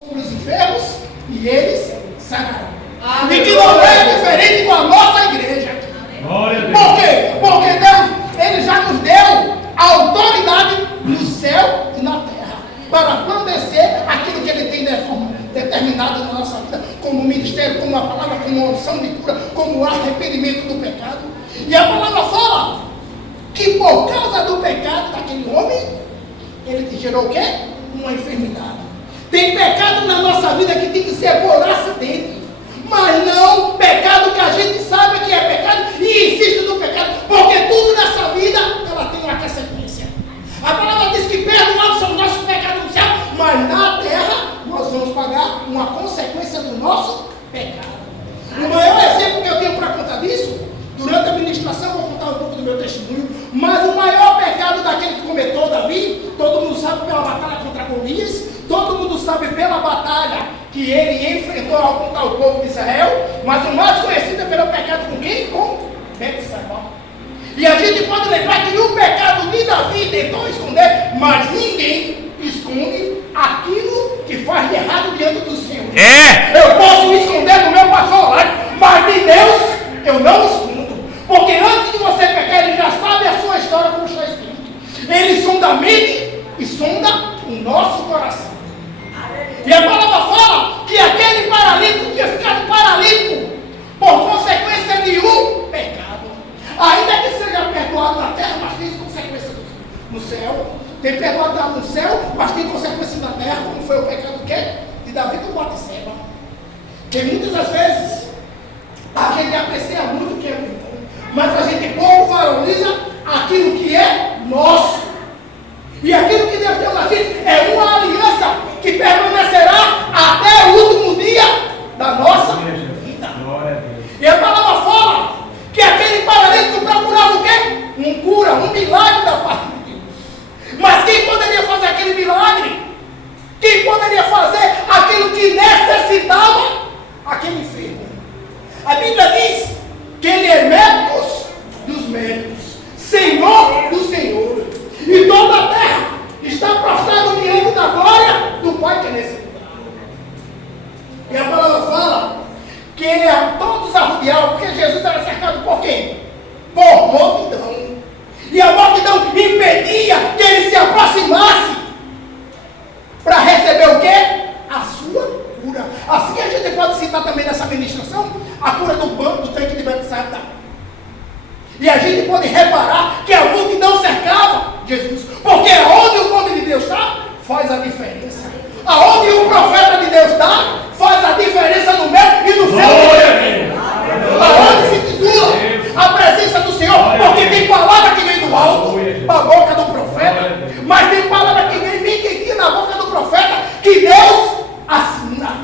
os enfermos e eles sanarão. E que não é diferente com a nossa igreja. Por quê? Porque Deus, Ele já nos deu a autoridade no céu e na terra para acontecer aquilo que Ele tem determinado na nossa vida, como ministério, como a palavra, como a unção de cura, como o arrependimento do pecado. E a palavra fala que por causa do pecado daquele homem, ele te gerou o quê? Uma enfermidade. Tem pecado na nossa vida que tem que ser por acidente, mas não pecado que a gente sabe que é pecado e insiste no pecado, porque tudo nessa vida ela tem uma consequência. A palavra diz que perdoados são nossos pecados no céu, mas na terra nós vamos pagar uma consequência do nosso pecado. O maior exemplo que eu tenho para contar disso, durante a ministração eu vou contar um pouco do meu testemunho, mas o maior pecado daquele que cometeu Davi, todo mundo sabe pela batalha contra Golias, todo mundo sabe pela batalha que ele enfrentou contra o povo de Israel, mas o mais conhecido é pelo pecado com quem? Com Betseba. E a gente pode lembrar que o pecado de Davi tentou esconder, mas ninguém esconde aquilo que faz de errado diante do Senhor. Eu posso me esconder do meu pastor lá, mas de Deus eu não escondo, porque antes de você pecar, Ele já sabe a sua história, como está escrito. Ele sonda a mente e sonda o nosso coração. E a palavra fala que aquele paralítico tinha ficado paralítico por consequência de um pecado. Ainda que seja perdoado na terra, mas tem consequência no céu. Tem perdoado no céu, mas tem consequência na terra, como foi o pecado de Davi com Batseba. Que muitas das vezes a gente aprecia muito o que é muito, mas a gente pouco valoriza aquilo que é nosso. E aquilo que Deus deu a gente é uma aliança que permanecerá até o último dia da nossa vida. E a palavra fala que aquele paralítico procurava o quê? Um cura, um milagre da parte de Deus. Mas quem poderia fazer aquele milagre? Quem poderia fazer aquilo que necessitava aquele enfermo? A Bíblia diz que Ele é médico dos médicos, Senhor do Senhor. E toda a terra está prostrada diante da glória do Pai que é nesse lugar. E a palavra fala que Ele é todos arrubiaram, porque Jesus era cercado por quem? Por multidão. E a multidão impedia que Ele se aproximasse para receber o quê? A sua cura. Assim a gente pode citar também nessa ministração a cura do tanque de Betseba. E a gente pode reparar que a multidão cercava Jesus, porque aonde o nome de Deus está, faz a diferença. Aonde o profeta de Deus está, faz a diferença no meio e no céu. Aonde se titula a presença do Senhor, porque tem palavra que vem do alto, da boca do profeta, mas tem palavra que vem bem quentinha na boca do profeta, que Deus assina.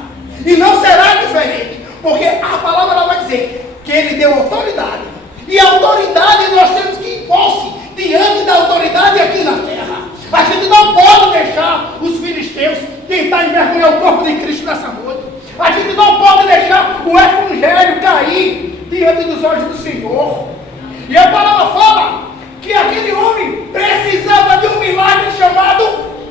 E não será diferente, porque a palavra ela vai dizer que Ele deu autoridade. E a autoridade nós temos que ir posse diante da autoridade aqui na terra. A gente não pode deixar os filisteus tentar envergonhar o corpo de Cristo nessa noite. A gente não pode deixar o evangelho cair diante dos olhos do Senhor. E a palavra fala que aquele homem precisava de um milagre chamado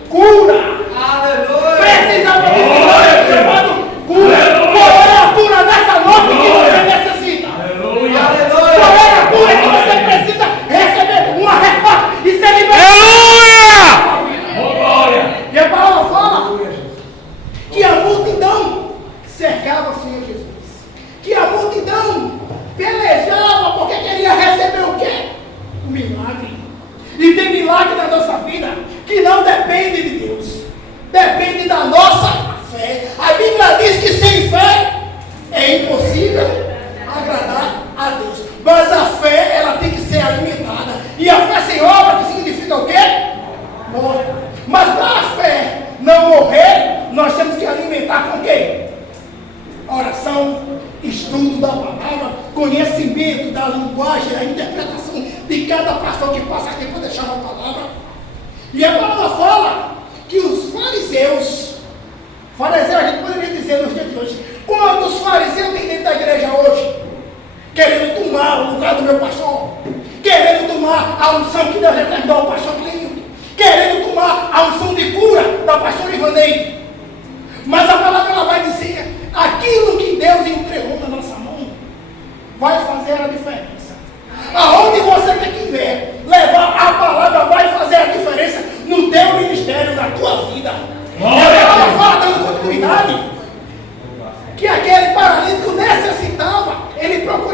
cura. Aleluia! Precisava de um milagre chamado cura. Qual é a cura nessa noite que você necessita? Aleluia! Aleluia! Qual é a cura que você precisa receber uma resposta e ser liberado? Aleluia! E a palavra fala que a multidão cercava o Senhor Jesus. Que a multidão pelejava porque queria receber o quê? O milagre. E tem milagre na nossa vida que não depende de Deus. Depende da nossa fé. A Bíblia diz que sem fé é impossível agradar a Deus. Mas a fé, ela tem que ser alimentada. E a fé sem obra, que significa o quê? Morre. Mas para a fé não morrer, nós temos que alimentar com o quê? Oração, estudo da palavra, conhecimento da linguagem, a interpretação de cada pastor que passa aqui para deixar a palavra. E a palavra fala que os fariseus a gente poderia dizer nos dias de hoje, quantos fariseus tem dentro da igreja hoje? Querendo tomar o lugar do meu pastor, querendo tomar a unção que Deus determinou ao pastor Clínio, querendo tomar a unção de cura da pastora Ivaneide. Mas a vai fazer a diferença. Aonde você quer que ver, levar a palavra vai fazer a diferença no teu ministério, na tua vida. Ela fala dando continuidade que aquele paralítico necessitava, ele procurava